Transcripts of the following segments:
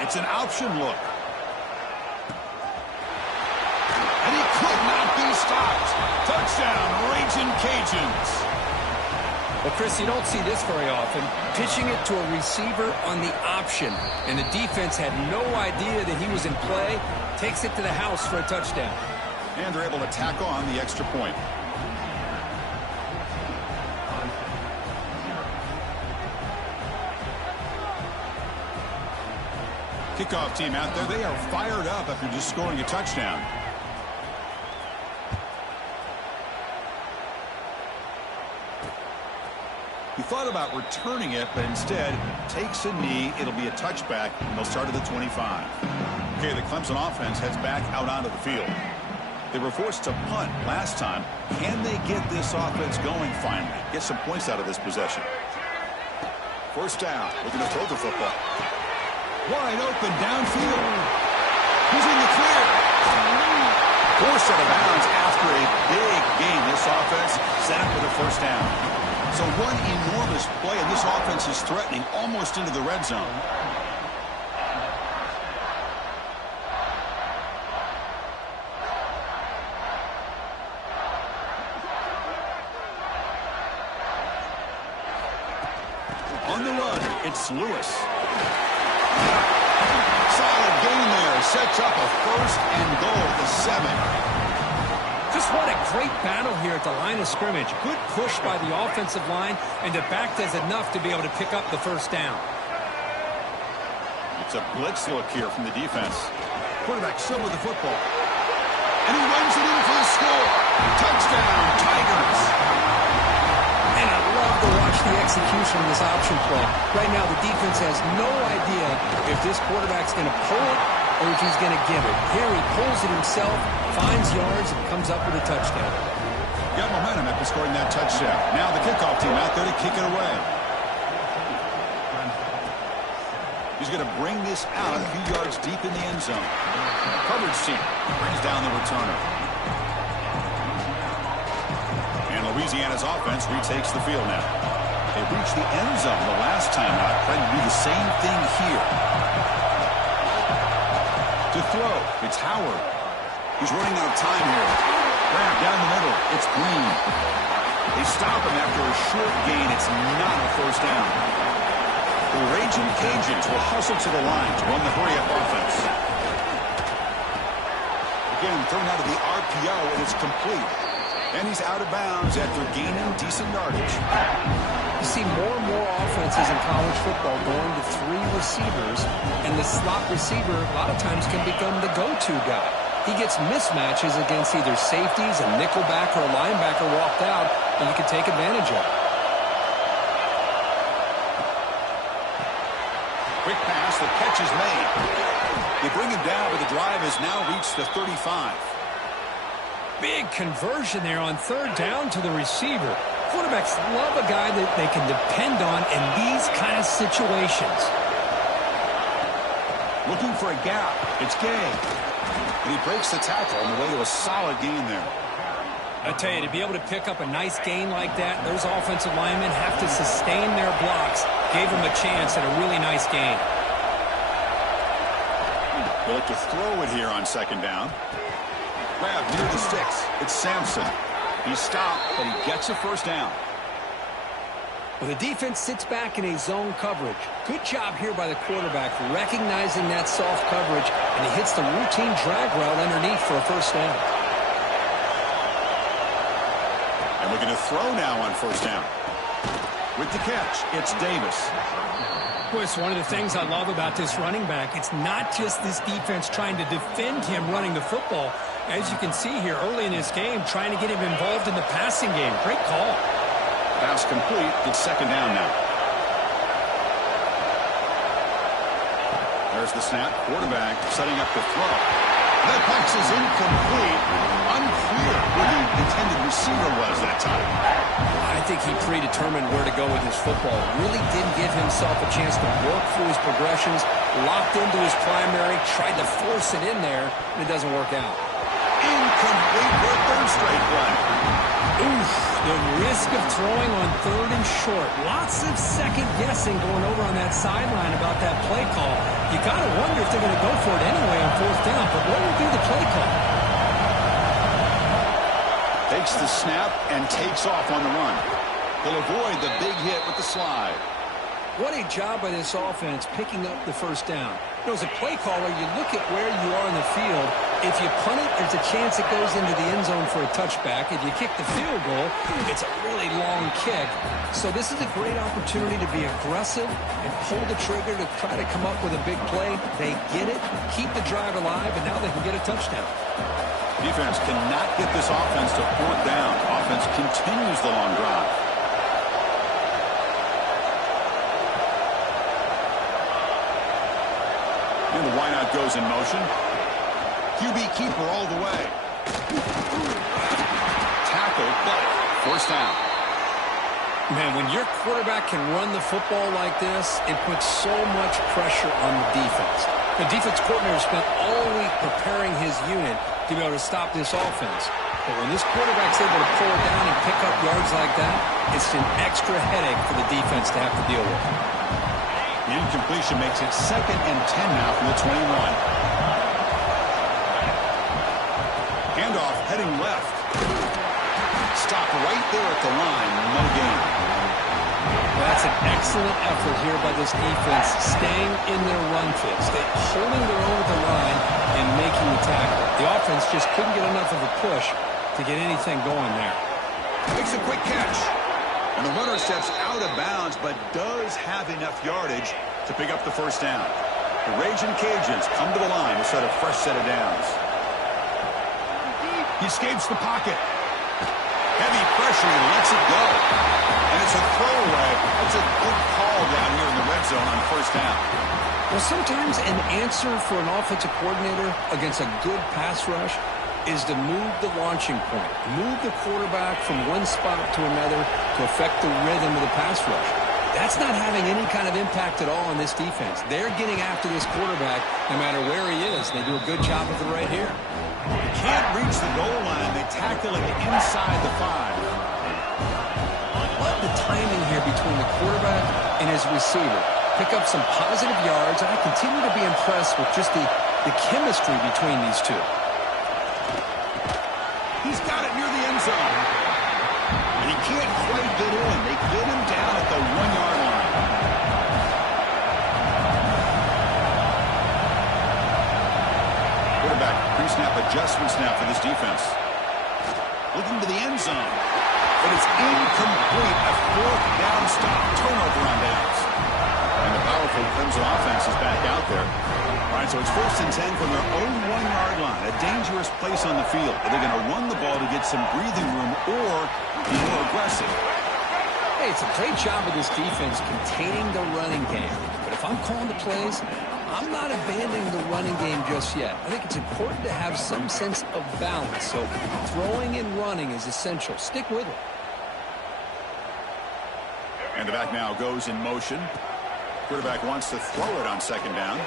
It's an option look. And he could not be stopped. Touchdown, Raging Cajuns. Well, Chris, you don't see this very often. Pitching it to a receiver on the option. And the defense had no idea that he was in play. Takes it to the house for a touchdown. And they're able to tack on the extra point. Kickoff team out there, they are fired up after just scoring a touchdown. He thought about returning it, but instead takes a knee. It'll be a touchback, and they'll start at the 25. Okay, the Clemson offense heads back out onto the field. They were forced to punt last time. Can they get this offense going finally? Get some points out of this possession. First down, looking to throw the football. Wide open downfield. He's in the clear. Forced out of bounds after a big gain. This offense set up for the first down. So one enormous play, and this offense is threatening almost into the red zone. On the run, it's Lewis. Solid gain there. Sets up a first and goal to 7. Just what a great battle here at the line of scrimmage. Good push by the offensive line, and the back does enough to be able to pick up the first down. It's a blitz look here from the defense. Quarterback still with the football. And he runs it in for the score. Touchdown, Tigers. And I love to watch the execution of this option play. Right now, the defense has no idea if this quarterback's going to pull it or if he's going to give it. Here he pulls it himself, finds yards, and comes up with a touchdown. Got momentum after scoring that touchdown. Now the kickoff team out there to kick it away. He's going to bring this out a few yards deep in the end zone. Coverage team brings down the returner. And Louisiana's offense retakes the field now. They reached the end zone the last time out, trying to do the same thing here. To throw, it's Howard. He's running out of time here. Grab down the middle, it's Green. They stop him after a short gain. It's not a first down. The Raging Cajuns will hustle to the line to run the hurry-up offense. Again, thrown out of the RPO, and it's complete. And he's out of bounds after gaining decent yardage. You see more and more offenses in college football going to 3 receivers, and the slot receiver a lot of times can become the go-to guy. He gets mismatches against either safeties, a nickelback, or a linebacker walked out, and you can take advantage of it. Quick pass, the catch is made. They bring him down, but the drive has now reached the 35. Big conversion there on third down to the receiver. Quarterbacks love a guy that they can depend on in these kind of situations. Looking for a gap. It's Gay. And he breaks the tackle on the way to a solid gain there. I tell you, to be able to pick up a nice gain like that, those offensive linemen have to sustain their blocks. Gave him a chance at a really nice gain. They look to throw it here on second down. Grab near the sticks. It's Sampson. He's stopped, but he gets a first down. Well, the defense sits back in a zone coverage. Good job here by the quarterback, recognizing that soft coverage, and he hits the routine drag route underneath for a first down. And we're going to throw now on first down. With the catch, it's Davis. Well, it's one of the things I love about this running back. It's not just this defense trying to defend him running the football. As you can see here early in this game, trying to get him involved in the passing game. Great call. Pass complete. It's second down now. There's the snap. Quarterback setting up the throw. That pass is incomplete. Unclear where the intended receiver was that time. I think he predetermined where to go with his football. Really didn't give himself a chance to work through his progressions. Locked into his primary, tried to force it in there, and it doesn't work out. Incomplete for a third straight play. Oof, the risk of throwing on third and short. Lots of second guessing going over on that sideline about that play call. You got to wonder if they're going to go for it anyway on fourth down, but what will be the play call? Takes the snap and takes off on the run. He'll avoid the big hit with the slide. What a job by this offense picking up the first down. You know, as a play caller, you look at where you are in the field. If you punt it, there's a chance it goes into the end zone for a touchback. If you kick the field goal, it's a really long kick. So this is a great opportunity to be aggressive and pull the trigger to try to come up with a big play. They get it, keep the drive alive, and now they can get a touchdown. Defense cannot get this offense to fourth down. Offense continues the long drive. And the wideout goes in motion. QB keeper all the way. Tackle, but first down. Man, when your quarterback can run the football like this, it puts so much pressure on the defense. The defense coordinator spent all week preparing his unit to be able to stop this offense. But when this quarterback's able to pull it down and pick up yards like that, it's an extra headache for the defense to have to deal with. The incompletion makes it 2nd and 10 now from the 21. Handoff heading left. Stop right there at the line. No gain. That's an excellent effort here by this defense, staying in their run fits. They're holding their own at the line and making the tackle. The offense just couldn't get enough of a push to get anything going there. Makes a quick catch. And the runner steps out of bounds, but does have enough yardage to pick up the first down. The Raging Cajuns come to the line to set a fresh set of downs. He escapes the pocket. Heavy pressure, he lets it go. And it's a throwaway. That's a good call down here in the red zone on first down. Well, sometimes an answer for an offensive coordinator against a good pass rush is to move the launching point, move the quarterback from one spot to another to affect the rhythm of the pass rush. That's not having any kind of impact at all on this defense. They're getting after this quarterback no matter where he is. They do a good job of it right here. They can't reach the goal line. They tackle it inside the 5. Love the timing here between the quarterback and his receiver. Pick up some positive yards. I continue to be impressed with just the chemistry between these two. He's got it near the end zone. And he can't quite get in. They get him down at the 1-yard line. Quarterback pre-snap adjustments now for this defense. Looking to the end zone. But it's incomplete. A 4th down stop. Turnover on downs. And the powerful Clemshun offense is back out there. All right, so it's 1st and 10 from their own 1-yard line. A dangerous place on the field. Are they going to run the ball to get some breathing room or be more aggressive? Hey, it's a great job of this defense containing the running game. But if I'm calling the plays, I'm not abandoning the running game just yet. I think it's important to have some sense of balance. So throwing and running is essential. Stick with it. And the back now goes in motion. Quarterback wants to throw it on 2nd down.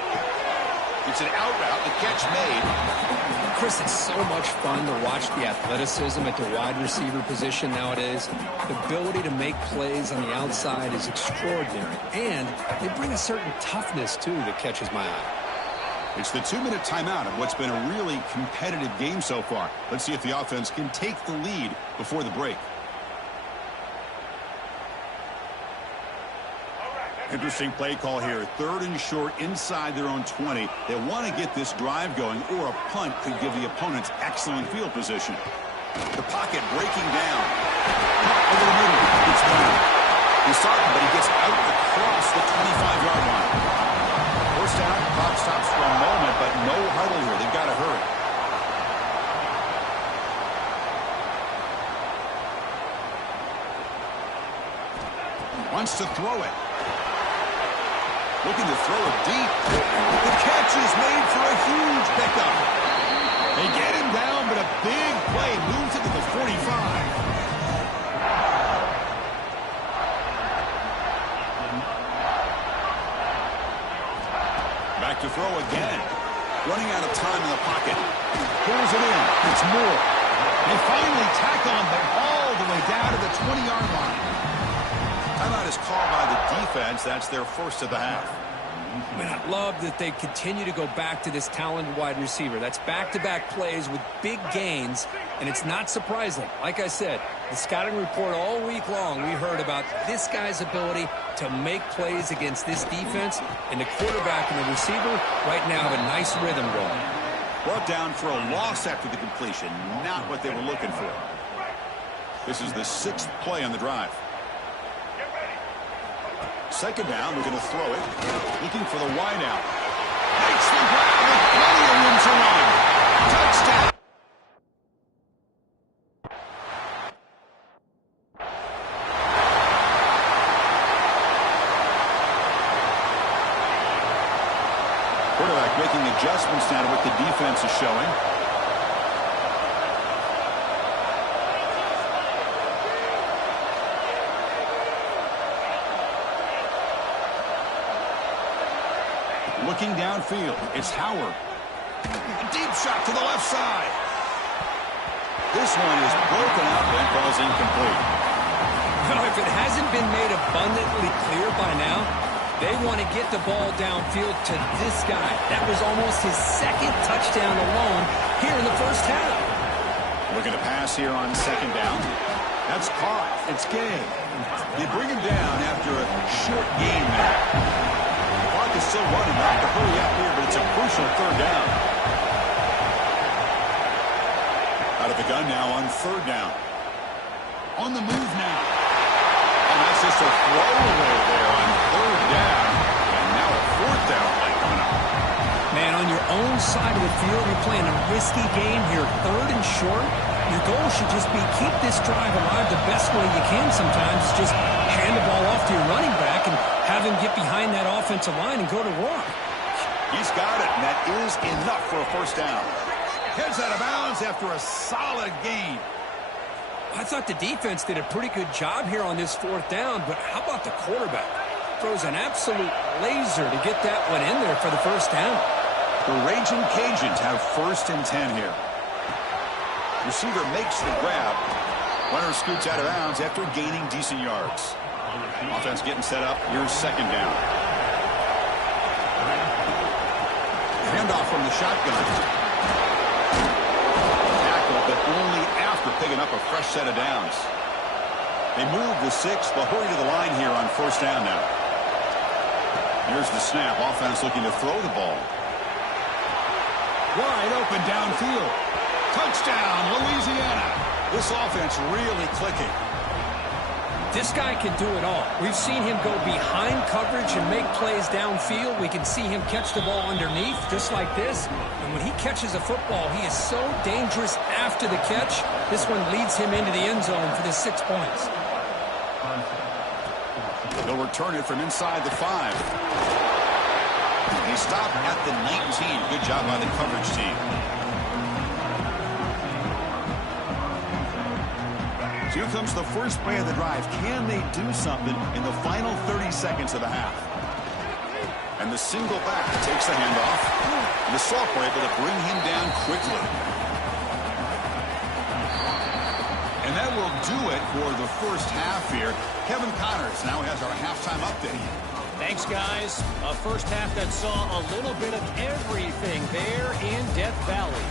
It's an out route. The catch made. Chris, it's so much fun to watch the athleticism at the wide receiver position nowadays. The ability to make plays on the outside is extraordinary. And they bring a certain toughness, too, that catches my eye. It's the 2-minute timeout of what's been a really competitive game so far. Let's see if the offense can take the lead before the break. Interesting play call here. 3rd and short inside their own 20. They want to get this drive going, or a punt could give the opponents excellent field position. The pocket breaking down. Over the middle. It's done. He's starting, but he gets out across the 25-yard line. First down, clock stops for a moment, but no huddle here. They've got to hurry. Wants to throw it. Looking to throw it deep. The catch is made for a huge pickup. They get him down, but a big play moves it to the 45. Back to throw again. Running out of time in the pocket. Pulls it in. It's more. They finally tack on, but all the way down to the 20-yard line. Timeout is called by the defense. That's their first of the half. I mean, I love that they continue to go back to this talented wide receiver. That's back-to-back plays with big gains, and it's not surprising. Like I said, the scouting report all week long, we heard about this guy's ability to make plays against this defense, and the quarterback and the receiver right now have a nice rhythm going. Brought down for a loss after the completion, not what they were looking for. This is the 6th play on the drive. Second down, we're going to throw it. Looking for the wide out. Makes the grab with plenty of room to run. Touchdown. Quarterback making adjustments now to what the defense is showing. Looking downfield, it's Howard. A deep shot to the left side. This one is broken up and falls incomplete. Well, if it hasn't been made abundantly clear by now, they want to get the ball downfield to this guy. That was almost his 2nd touchdown alone here in the first half. We're going to pass here on 2nd down. That's caught. It's game. They bring him down after a short gain there. Is still running, not to hurry up here, but it's a crucial 3rd down. Out of the gun now on 3rd down. On the move now. And that's just a throwaway there on 3rd down. And now a 4th down play coming up. Man, on your own side of the field, you're playing a risky game here. 3rd and short. Your goal should just be keep this drive alive the best way you can sometimes. Just hand the ball off to your running back and have him get behind that offensive line and go to work. He's got it, and that is enough for a 1st down. Heads out of bounds after a solid gain. I thought the defense did a pretty good job here on this 4th down, but how about the quarterback? Throws an absolute laser to get that one in there for the 1st down. The Raging Cajuns have 1st and 10 here. Receiver makes the grab. Runner scoots out of bounds after gaining decent yards. Offense getting set up. Here's 2nd down. Handoff from the shotgun. Tackle, but only after picking up a fresh set of downs. They move the 6. They'll hurry to the line here on 1st down now. Here's the snap. Offense looking to throw the ball. Wide open downfield. Touchdown, Louisiana. This offense really clicking. This guy can do it all. We've seen him go behind coverage and make plays downfield. We can see him catch the ball underneath, just like this. And when he catches a football, he is so dangerous after the catch. This one leads him into the end zone for the 6 points. They'll return it from inside the 5. They stop at the 19. Good job by the coverage team. Here comes the first play of the drive. Can they do something in the final 30 seconds of the half? And the single back takes the handoff. And the sophomore able to bring him down quickly. And that will do it for the first half here. Kevin Connors now has our halftime update. Thanks, guys. A first half that saw a little bit of everything there in Death Valley.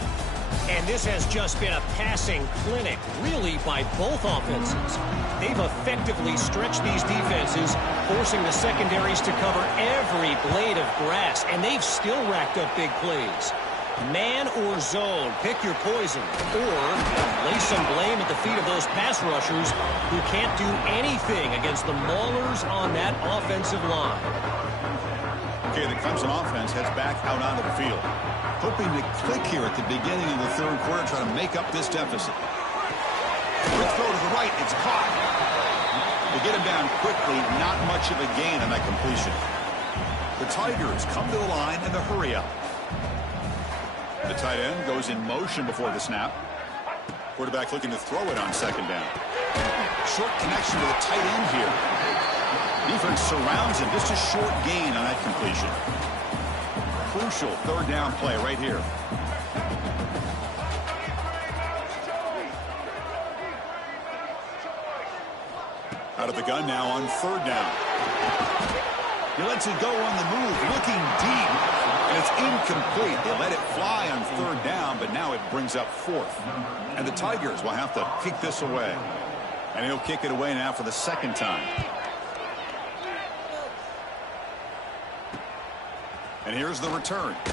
And this has just been a passing clinic, really, by both offenses. They've effectively stretched these defenses, forcing the secondaries to cover every blade of grass, and they've still racked up big plays. Man or zone, pick your poison, or lay some blame at the feet of those pass rushers who can't do anything against the maulers on that offensive line. Okay, the Clemson offense heads back out onto the field, hoping to click here at the beginning of the 3rd quarter, try to make up this deficit. Quick throw to the right, it's caught. They get him down quickly, not much of a gain on that completion. The Tigers come to the line in the hurry up. The tight end goes in motion before the snap. Quarterback looking to throw it on 2nd down. Short connection to the tight end here. Defense surrounds him. Just a short gain on that completion. Crucial 3rd down play right here. Out of the gun now on 3rd down. He lets it go on the move, looking deep. And it's incomplete. They let it fly on third down, but now it brings up fourth. And the Tigers will have to kick this away. And he'll kick it away now for the second time. And here's the return. They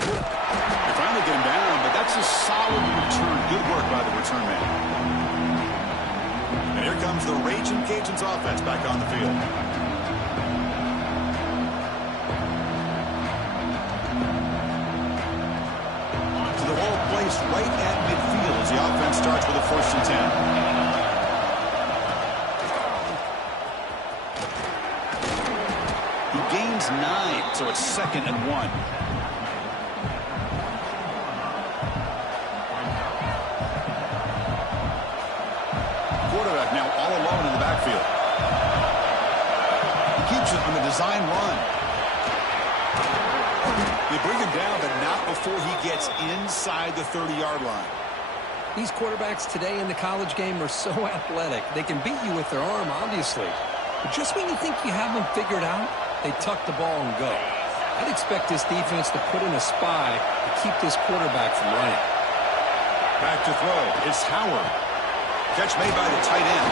finally get him down, but that's a solid return. Good work by the return man. And here comes the Raging Cajuns offense back on the field. To the ball placed right at midfield as the offense starts with a 1st and 10. He gains 9, so it's 2nd and 1. Quarterback now all alone in the backfield. He keeps it on the design run. They bring him down, but not before he gets inside the 30-yard line. These quarterbacks today in the college game are so athletic. They can beat you with their arm, obviously. But just when you think you have them figured out, they tuck the ball and go. I'd expect this defense to put in a spy to keep this quarterback from running. Back to throw. It's Howard. Catch made by the tight end.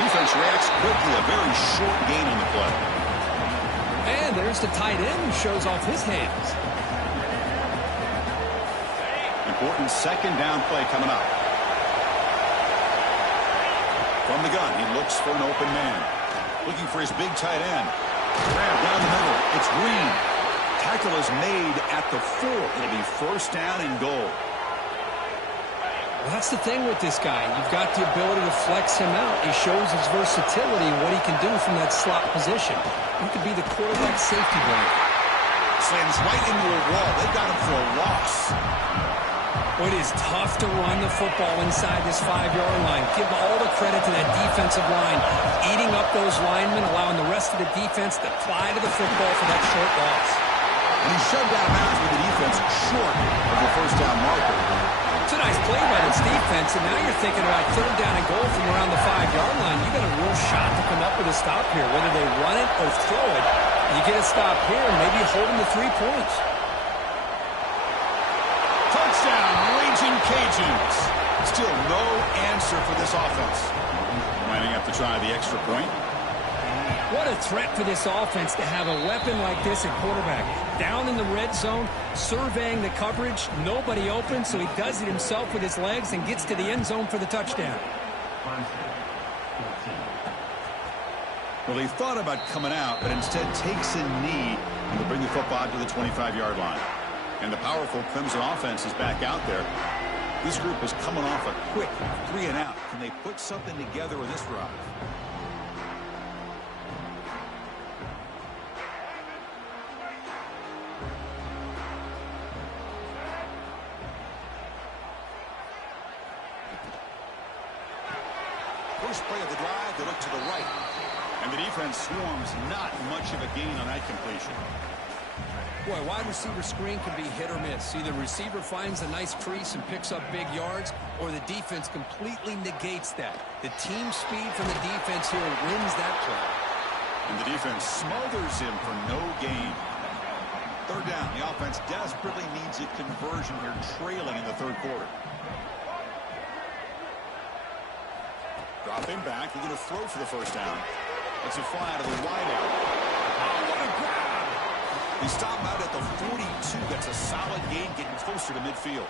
Defense reacts quickly. A very short gain on the play. And there's the tight end who shows off his hands. Important 2nd down play coming up. From the gun, he looks for an open man. Looking for his big tight end. Grab down the middle. It's Green. Tackle is made at the 4. It'll be 1st down and goal. Well, that's the thing with this guy. You've got the ability to flex him out. He shows his versatility and what he can do from that slot position. He could be the quarterback safety blanket. Slams right into a wall. They've got him for a loss. Well, it is tough to run the football inside this 5-yard line. Give all the credit to that defensive line. Eating up those linemen, allowing the rest of the defense to fly to the football for that short loss. And he shoved out of bounds with the defense short of the 1st down marker. It's a nice play by this defense, and now you're thinking about 3rd down and goal from around the 5-yard line. You got a real shot to come up with a stop here. Whether they run it or throw it, you get a stop here and maybe hold them to 3 points. Touchdown, Raging Cajuns. Still no answer for this offense. Might have to try the extra point. What a threat for this offense to have a weapon like this at quarterback. Down in the red zone, surveying the coverage, nobody open, so he does it himself with his legs and gets to the end zone for the touchdown. Well, he thought about coming out, but instead takes a knee and will bring the football to the 25-yard line. And the powerful Clemson offense is back out there. This group is coming off a quick 3 and out. Can they put something together with this drive? First play of the drive, they look to the right. And the defense swarms not much of a gain on that completion. Boy, wide receiver screen can be hit or miss. Either receiver finds a nice crease and picks up big yards, or the defense completely negates that. The team speed from the defense here wins that play. And the defense smothers him for no gain. 3rd down. The offense desperately needs a conversion here, trailing in the 3rd quarter. Dropping back. He's going to throw for the 1st down. Let's it fly out of the wideout. Oh, what a grab! He stopped out at the 42. That's a solid gain, getting closer to midfield.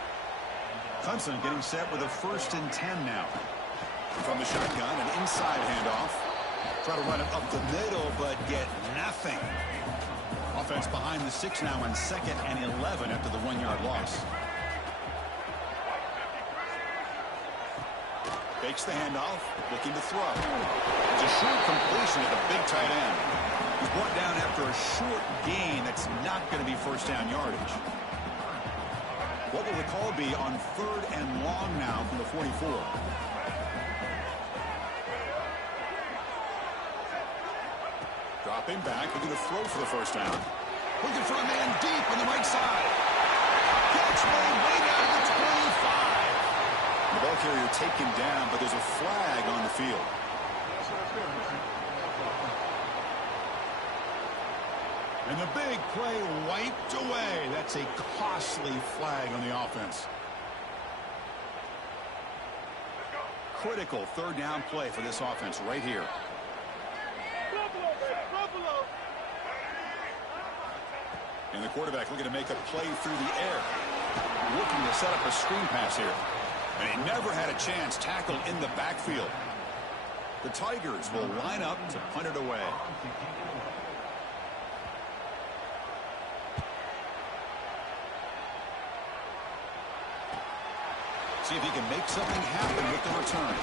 Clemson getting set with a 1st and 10 now. From the shotgun, an inside handoff. Try to run it up the middle, but get nothing. Offense behind the 6 now on 2nd and 11 after the 1-yard loss. Fakes the handoff, looking to throw. It's a short completion at the big tight end. He's brought down after a short gain that's not going to be 1st down yardage. What will the call be on 3rd and long now from the 44? Dropping back, looking to throw for the 1st down. Looking for a man deep on the right side. Catch made way down to the 25. The ball carrier taken down, but there's a flag on the field. And the big play wiped away. That's a costly flag on the offense. Critical third down play for this offense right here. And the quarterback looking to make a play through the air. Looking to set up a screen pass here. And he never had a chance tackled in the backfield. The Tigers will line up to punt it away. See if he can make something happen with the return.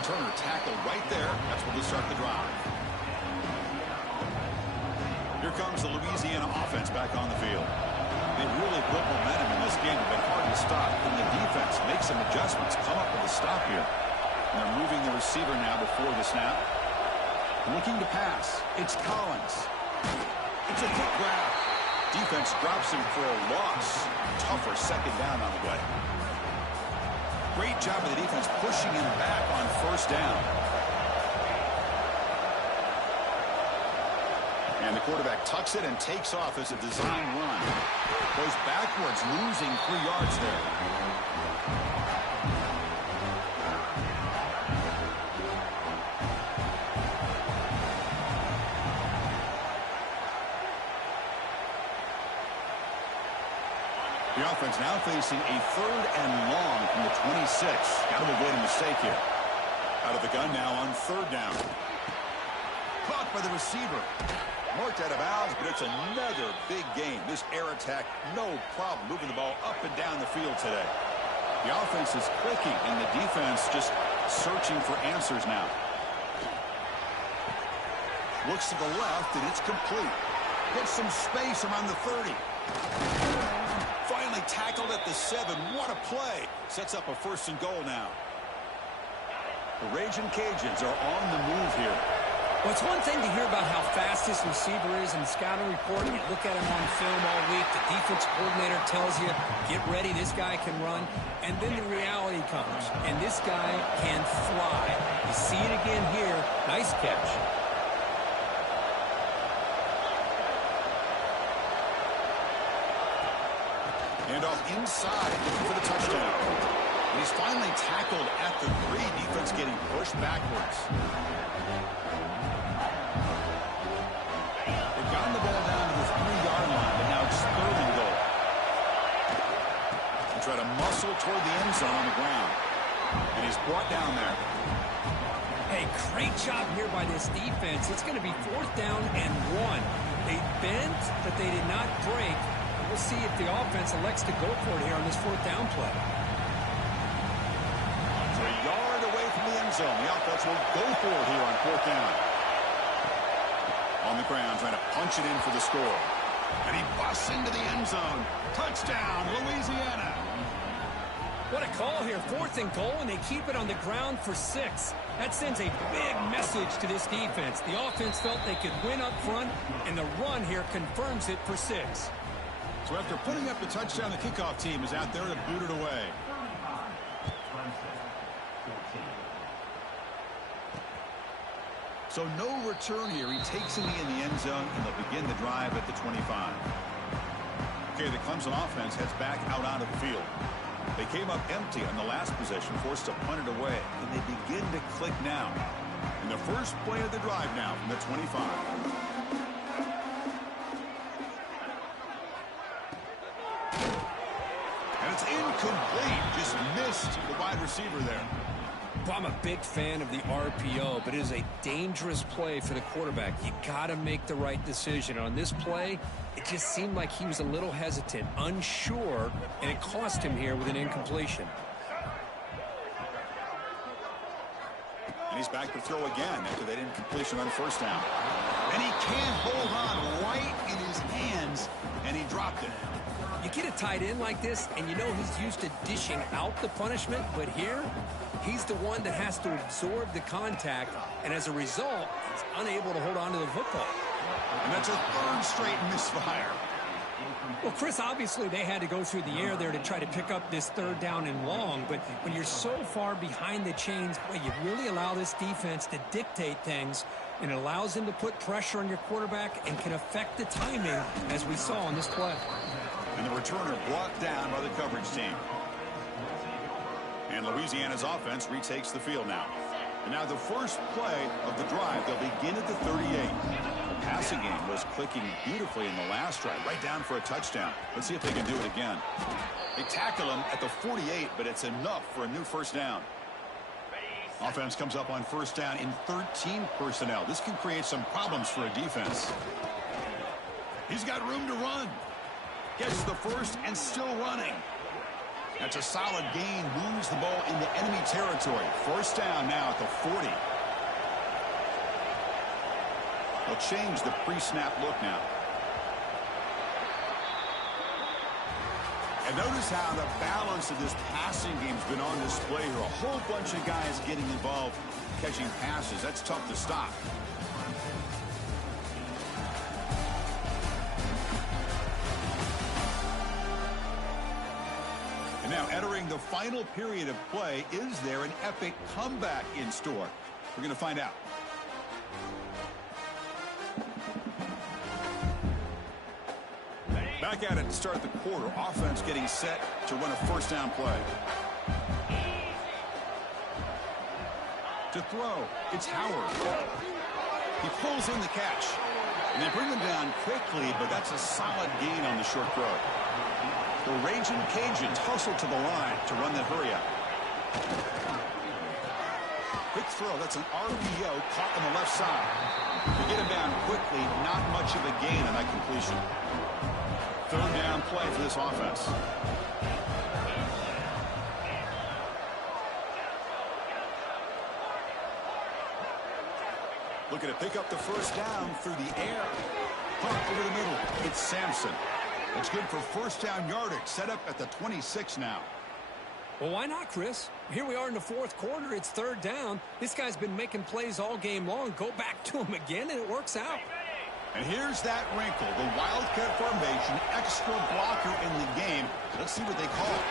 Returner tackled right there. That's where we start the drive. Here comes the Louisiana offense back on the field. They really built momentum in this game. It's been hard to stop. And the defense makes some adjustments. Come up with a stop here. And they're moving the receiver now before the snap. Looking to pass. It's Collins. It's a quick grab. Defense drops him for a loss. Tougher second down on the way. Great job of the defense pushing him back on first down. And the quarterback tucks it and takes off as a design run. Goes backwards, losing 3 yards there. The offense now facing a 3rd and long from the 26. Got to avoid a mistake here. Out of the gun now on 3rd down. Caught by the receiver. Marked out of bounds, but it's another big game. This air attack, no problem moving the ball up and down the field today. The offense is clicking, and the defense just searching for answers now. Looks to the left, and it's complete. Gets some space around the 30. Finally tackled at the 7. What a play. Sets up a 1st and goal now. The Raging Cajuns are on the move here. Well, it's one thing to hear about how fast this receiver is in the scouting report. You look at him on film all week. The defense coordinator tells you, get ready, this guy can run. And then the reality comes, and this guy can fly. You see it again here. Nice catch. And off inside, looking for the touchdown. And he's finally tackled at the 3. Defense getting pushed backwards. Gotten the ball down to the 3-yard line, but now it's 3rd and goal. And try to muscle toward the end zone on the ground. And he's brought down there. Hey, great job here by this defense. It's going to be 4th down and 1. They bent, but they did not break. We'll see if the offense elects to go for it here on this 4th down play. So a yard away from the end zone. The offense will go for it here on 4th down. On the ground, trying to punch it in for the score. And he busts into the end zone. Touchdown, Louisiana. What a call here. 4th and goal, and they keep it on the ground for 6. That sends a big message to this defense. The offense felt they could win up front, and the run here confirms it for 6. So after putting up the touchdown, the kickoff team is out there to boot it away. So no return here. He takes a knee in the end zone, and they'll begin the drive at the 25. Okay, the Clemson offense heads back out onto the field. They came up empty on the last possession, forced to punt it away, and they begin to click now. And the first play of the drive now from the 25. And it's incomplete. Just missed the wide receiver there. Well, I'm a big fan of the RPO, but it is a dangerous play for the quarterback. You got to make the right decision. On this play, it just seemed like he was a little hesitant, unsure, and it cost him here with an incompletion. And he's back to throw again after that incompletion on 1st down. And he can't hold on right in his hands, and he dropped it. You get a tight end like this, and you know he's used to dishing out the punishment, but here, he's the one that has to absorb the contact, and as a result, he's unable to hold on to the football. And that's a 3rd straight misfire. Well, Chris, obviously they had to go through the air there to try to pick up this 3rd down and long, but when you're so far behind the chains, boy, you really allow this defense to dictate things. and it allows him to put pressure on your quarterback and can affect the timing, as we saw on this play. And the returner brought down by the coverage team. And Louisiana's offense retakes the field now. And now the first play of the drive, they'll begin at the 38. The passing game was clicking beautifully in the last drive, right down for a touchdown. Let's see if they can do it again. They tackle him at the 48, but it's enough for a new first down. Offense comes up on first down in 13 personnel. This can create some problems for a defense. He's got room to run. Gets the first and still running. That's a solid gain. Moves the ball into enemy territory. First down now at the 40. They'll change the pre-snap look now. And notice how the balance of this passing game's been on display here. A whole bunch of guys getting involved catching passes. That's tough to stop. And now entering the final period of play, is there an epic comeback in store? We're going to find out. Back at it to start the quarter. Offense getting set to run a first down play. To throw, it's Howard. He pulls in the catch. And they bring him down quickly, but that's a solid gain on the short throw. The Raging Cajuns hustle to the line to run the hurry up. Quick throw. That's an RPO caught on the left side. To get him down quickly, not much of a gain on that completion. Third down play for this offense. Looking to pick up the first down through the air. Pump over the middle. It's Sampson. That's good for first down yardage. Set up at the 26 now. Well, why not, Chris? Here we are in the fourth quarter. It's third down. This guy's been making plays all game long. Go back to him again, and it works out. And here's that wrinkle, the Wildcat formation, extra blocker in the game. Let's see what they call it.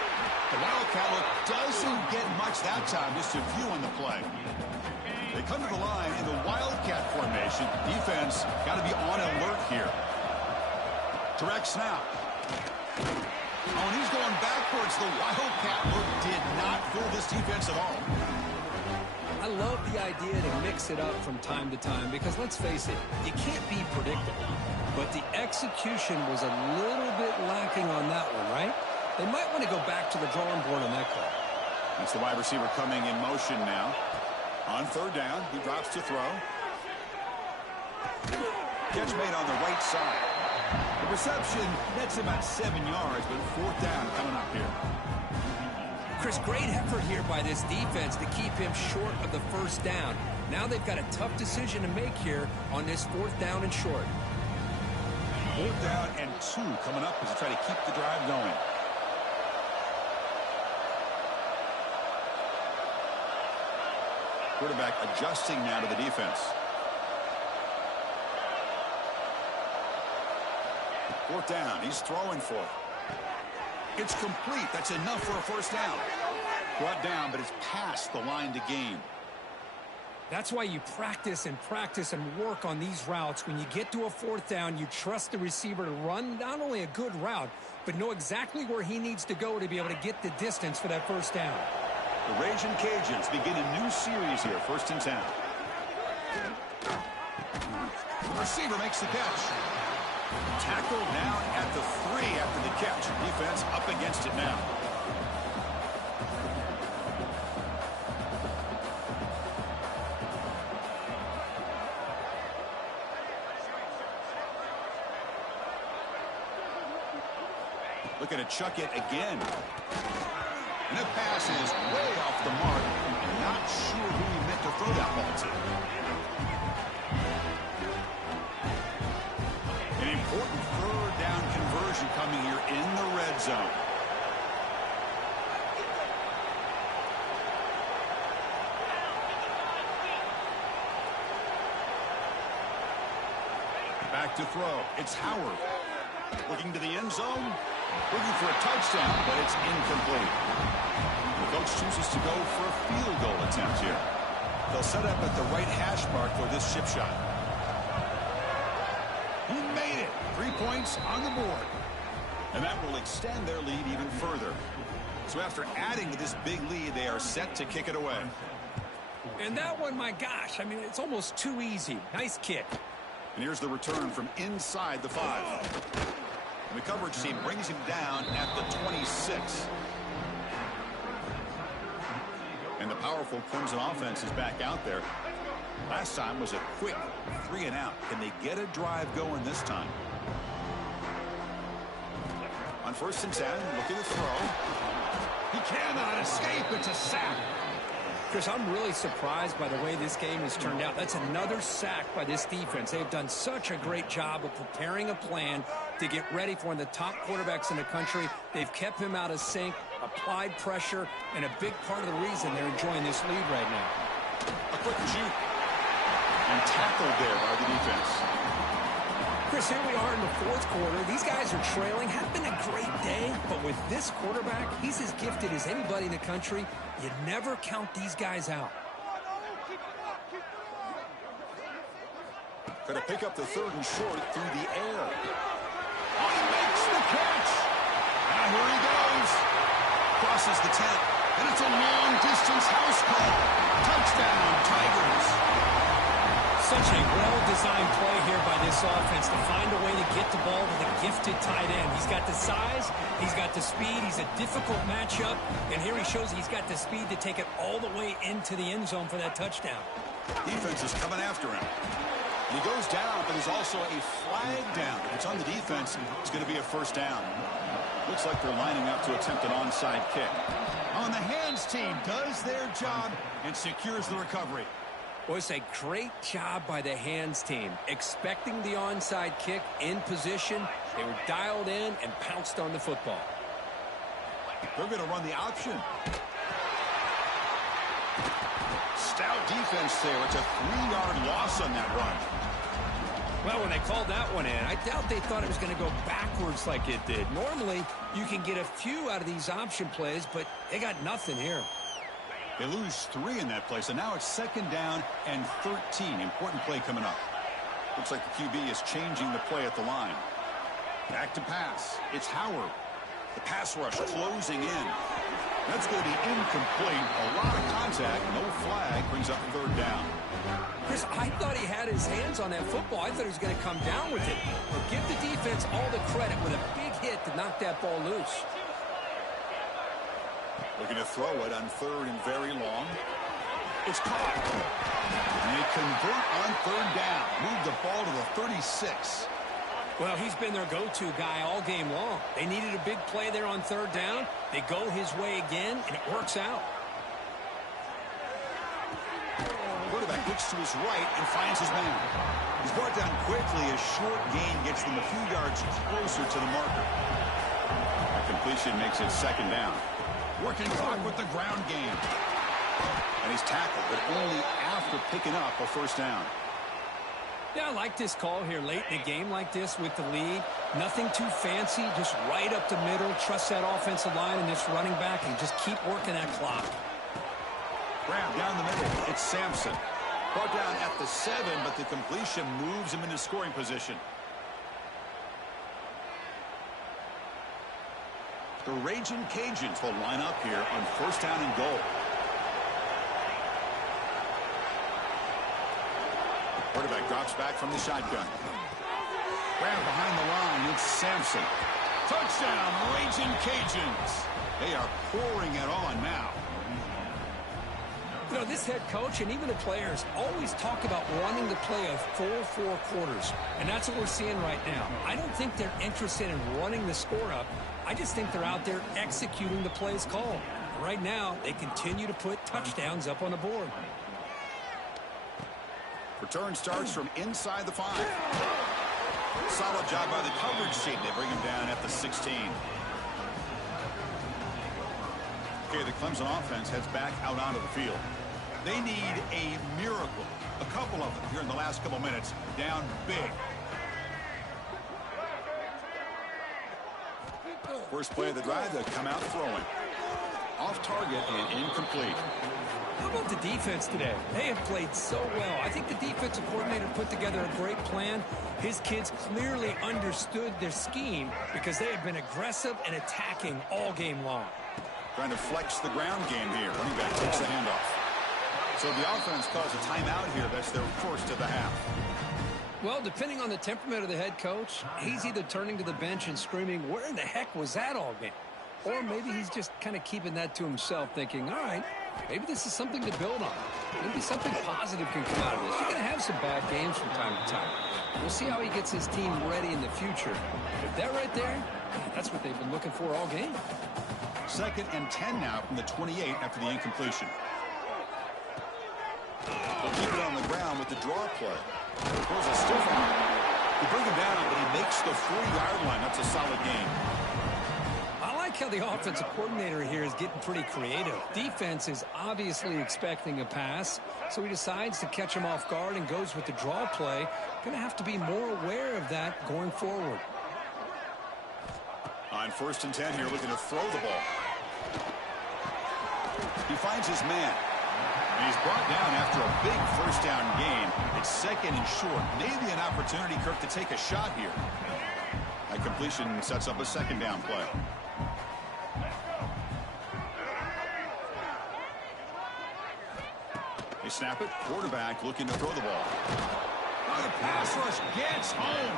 The Wildcat look doesn't get much that time, just a few on the play. They come to the line in the Wildcat formation. Defense got to be on alert here. Direct snap. Oh, and he's going backwards. The Wildcat look did not fool this defense at all. I love the idea to mix it up from time to time because, let's face it, you can't be predictable. But the execution was a little bit lacking on that one, right? They might want to go back to the drawing board on that call. That's the wide receiver coming in motion now. On third down, he drops to throw. Catch made on the right side. The reception nets about 7 yards, but fourth down coming up here. Chris, great effort here by this defense to keep him short of the first down. Now they've got a tough decision to make here on this fourth down and short. Fourth down and 2 coming up as they try to keep the drive going. Quarterback adjusting now to the defense. Fourth down. He's throwing for it. It's complete. That's enough for a first down. Brought down, but it's past the line to gain. That's why you practice and work on these routes. When you get to a fourth down, you trust the receiver to run not only a good route, but know exactly where he needs to go to be able to get the distance for that first down. The Raging Cajuns begin a new series here, 1st and 10. The receiver makes the catch. Tackled down at the 3 after the catch. Defense up against it now. Looking to chuck it again. And the pass is way off the mark. Not sure who he meant to throw that ball to. An important third down conversion coming here in the red zone. Back to throw. It's Howard. Looking to the end zone. Looking for a touchdown, but it's incomplete. The coach chooses to go for a field goal attempt here. They'll set up at the right hash mark for this chip shot. He made it. 3 points on the board. And that will extend their lead even further. So after adding to this big lead, they are set to kick it away. And that one, my gosh, I mean, it's almost too easy. Nice kick. And here's the return from inside the 5. And the coverage team brings him down at the 26. And the powerful Clemson offense is back out there. Last time was a quick 3 and out. Can they get a drive going this time? On 1st and 10, looking to throw. He cannot escape. It's a sack. Chris, I'm really surprised by the way this game has turned out. That's another sack by this defense. They've done such a great job of preparing a plan to get ready for one of the top quarterbacks in the country. They've kept him out of sync, applied pressure, and a big part of the reason they're enjoying this lead right now. A quick shoot. And tackled there by the defense. Chris, here we are in the 4th quarter. These guys are trailing. Had been a great day, but with this quarterback, he's as gifted as anybody in the country. You never count these guys out. Going to pick up the 3rd and short through the air. Oh, he makes the catch. Now here he goes. Crosses the 10. And it's a long-distance house call. Touchdown, Tigers. Such a well-designed play here by this offense to find a way to get the ball to the gifted tight end. He's got the size, he's got the speed, he's a difficult matchup, and here he shows he's got the speed to take it all the way into the end zone for that touchdown. Defense is coming after him. He goes down, but there's also a flag down. If it's on the defense, it's going to be a 1st down. Looks like they're lining up to attempt an onside kick. On the hands team does their job and secures the recovery. Well, it's a great job by the hands team. Expecting the onside kick in position, they were dialed in and pounced on the football. They're going to run the option. Stout defense there. It's a 3-yard loss on that run. Well, when they called that one in, I doubt they thought it was going to go backwards like it did. Normally, you can get a few out of these option plays, but they got nothing here. They lose 3 in that play, so now it's 2nd down and 13. Important play coming up. Looks like the QB is changing the play at the line. Back to pass. It's Howard. The pass rush closing in. That's going to be incomplete. A lot of contact. No flag. Brings up 3rd down. Chris, I thought he had his hands on that football. I thought he was going to come down with it. But give the defense all the credit with a big hit to knock that ball loose. Looking to throw it on 3rd and very long. It's caught. And they convert on 3rd down. Move the ball to the 36. Well, he's been their go-to guy all game long. They needed a big play there on 3rd down. They go his way again, and it works out. Quarterback looks to his right and finds his man. He's brought down quickly. A short gain gets them a few yards closer to the marker. That completion makes it 2nd down. Working clock with the ground game. And he's tackled, but only after picking up a 1st down. Yeah, I like this call here late in a game like this with the lead. Nothing too fancy, just right up the middle. Trust that offensive line and this running back and just keep working that clock. Grab down the middle. It's Sampson. Brought down at the 7, but the completion moves him into scoring position. The Raging Cajuns will line up here on 1st down and goal. Quarterback drops back from the shotgun. Grab behind the line. It's Sampson. Touchdown, Raging Cajuns. They are pouring it on now. You know, this head coach and even the players always talk about wanting to play a full 4 quarters. And that's what we're seeing right now. I don't think they're interested in running the score up. I just think they're out there executing the plays called. Right now, they continue to put touchdowns up on the board. Return starts from inside the 5. Solid job by the coverage team. They bring him down at the 16. Okay, the Clemson offense heads back out onto the field. They need a miracle. A couple of them here in the last couple minutes. Down big. First play of the drive, they'll come out throwing. off target and incomplete. How about the defense today? They have played so well. I think the defensive coordinator put together a great plan. His kids clearly understood their scheme because they have been aggressive and attacking all game long. Trying to flex the ground game here. Running back takes the handoff. So the offense calls a timeout here. That's their first of the half. Well, depending on the temperament of the head coach, he's either turning to the bench and screaming, "Where in the heck was that all game?" Or maybe he's just kind of keeping that to himself, thinking, all right, maybe this is something to build on. Maybe something positive can come out of this. You're going to have some bad games from time to time. We'll see how he gets his team ready in the future. But that right there, that's what they've been looking for all game. 2nd and 10 now from the 28 after the incompletion. They'll keep it on the ground with the draw play. There's a stiff arm. They bring him down, but he makes the 40-yard line. That's a solid gain. I like how the offensive coordinator here is getting pretty creative. Defense is obviously expecting a pass, so he decides to catch him off guard and goes with the draw play. Going to have to be more aware of that going forward. On 1st and 10 here, looking to throw the ball. He finds his man. And he's brought down after a big first down gain. It's 2nd and short. Maybe an opportunity, Kirk, to take a shot here. That completion sets up a 2nd down play. They snap it. Quarterback looking to throw the ball. Oh, the pass rush gets home.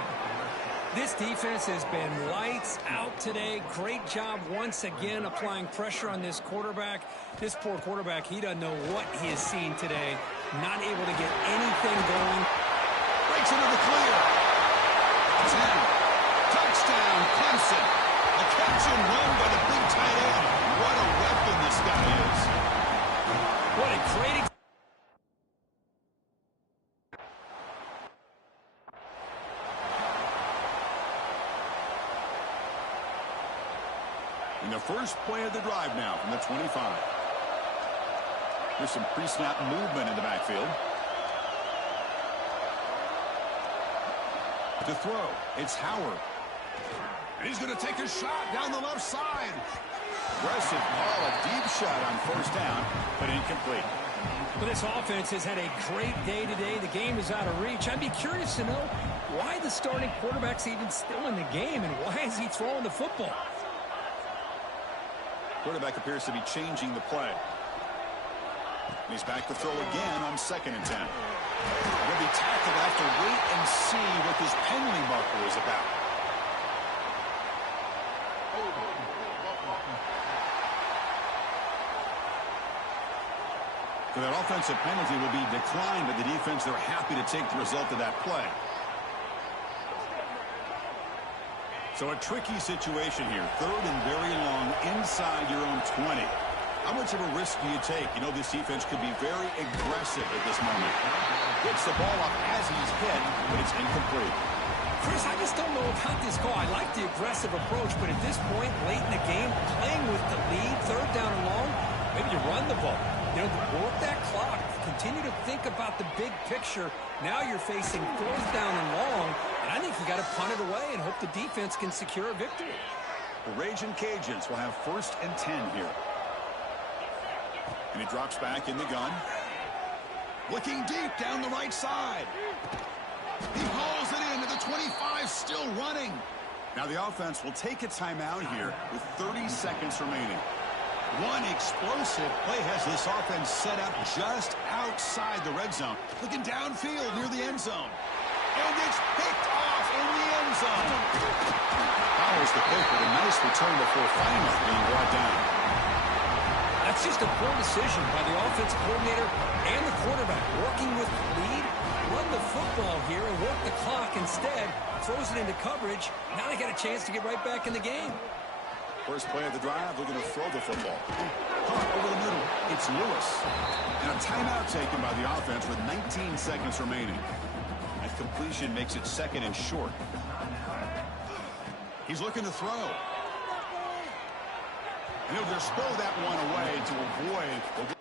This defense has been lights out today. Great job once again applying pressure on this quarterback. This poor quarterback, he doesn't know what he has seen today. Not able to get anything going. Breaks into the clear. 10. Touchdown, Clemson. A catch and run by the big tight end. What a weapon this guy is. What a great in the first play of the drive now from the 25. There's some pre-snap movement in the backfield. To throw, it's Howard. And he's going to take a shot down the left side. Aggressive ball, a deep shot on 1st down, but incomplete. Well, this offense has had a great day today. The game is out of reach. I'd be curious to know why the starting quarterback's even still in the game and why is he throwing the football? Quarterback appears to be changing the play. He's back to throw again on 2nd and 10. He'll be tackled after wait and see what this penalty marker is about. So that offensive penalty will be declined by the defense. They're happy to take the result of that play. So a tricky situation here. 3rd and very long inside your own 20. How much of a risk do you take? You know, this defense could be very aggressive at this moment. Gets the ball up as he's hit, but it's incomplete. Chris, I just don't know about this call. I like the aggressive approach, but at this point, late in the game, playing with the lead, 3rd down and long, maybe you run the ball. You know, work that clock. Continue to think about the big picture. Now you're facing 4th down and long, and I think you got to punt it away and hope the defense can secure a victory. The Raging Cajuns will have 1st and 10 here. And he drops back in the gun. Looking deep down the right side. He hauls it into the 25, still running. Now the offense will take a timeout here with 30 seconds remaining. One explosive play has this offense set up just outside the red zone. Looking downfield near the end zone. And it's picked off in the end zone. Powers the pick with a nice return before finally being brought down. That's just a poor decision by the offensive coordinator and the quarterback. Working with the lead, run the football here and work the clock instead. Throws it into coverage. Now they got a chance to get right back in the game. First play of the drive, looking to throw the football. Caught over the middle. It's Lewis. And a timeout taken by the offense with 19 seconds remaining. That completion makes it 2nd and short. He's looking to throw. And he'll just throw that one away to avoid the...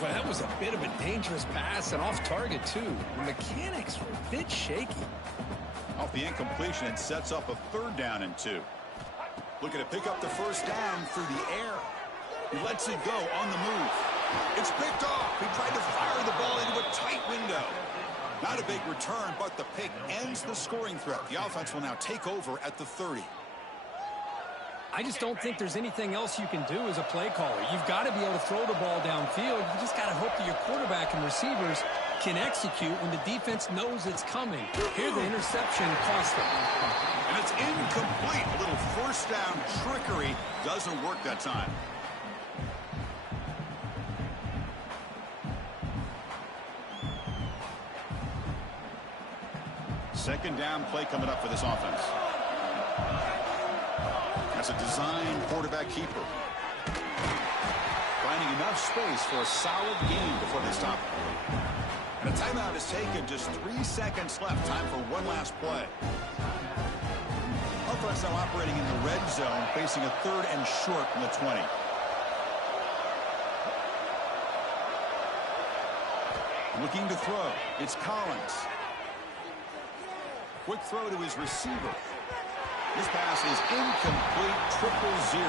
Well, that was a bit of a dangerous pass and off target, too. The mechanics were a bit shaky. Off the incompletion, it sets up a 3rd down and 2. Looking to pick up the first down through the air. He lets it go on the move. It's picked off. He tried to fire the ball into a tight window. Not a big return, but the pick ends the scoring threat. The offense will now take over at the 30. I just don't think there's anything else you can do as a play caller. You've got to be able to throw the ball downfield. You just got to hope that your quarterback and receivers can execute when the defense knows it's coming. Here, the interception cost them. And it's incomplete. A little first down trickery doesn't work that time. Second down play coming up for this offense. That's a design quarterback keeper. Finding enough space for a solid gain before they stop. And a timeout is taken. Just 3 seconds left. Time for one last play. Offense now operating in the red zone, facing a 3rd and short from the 20. Looking to throw. It's Collins. Quick throw to his receiver. This pass is incomplete. 0-0.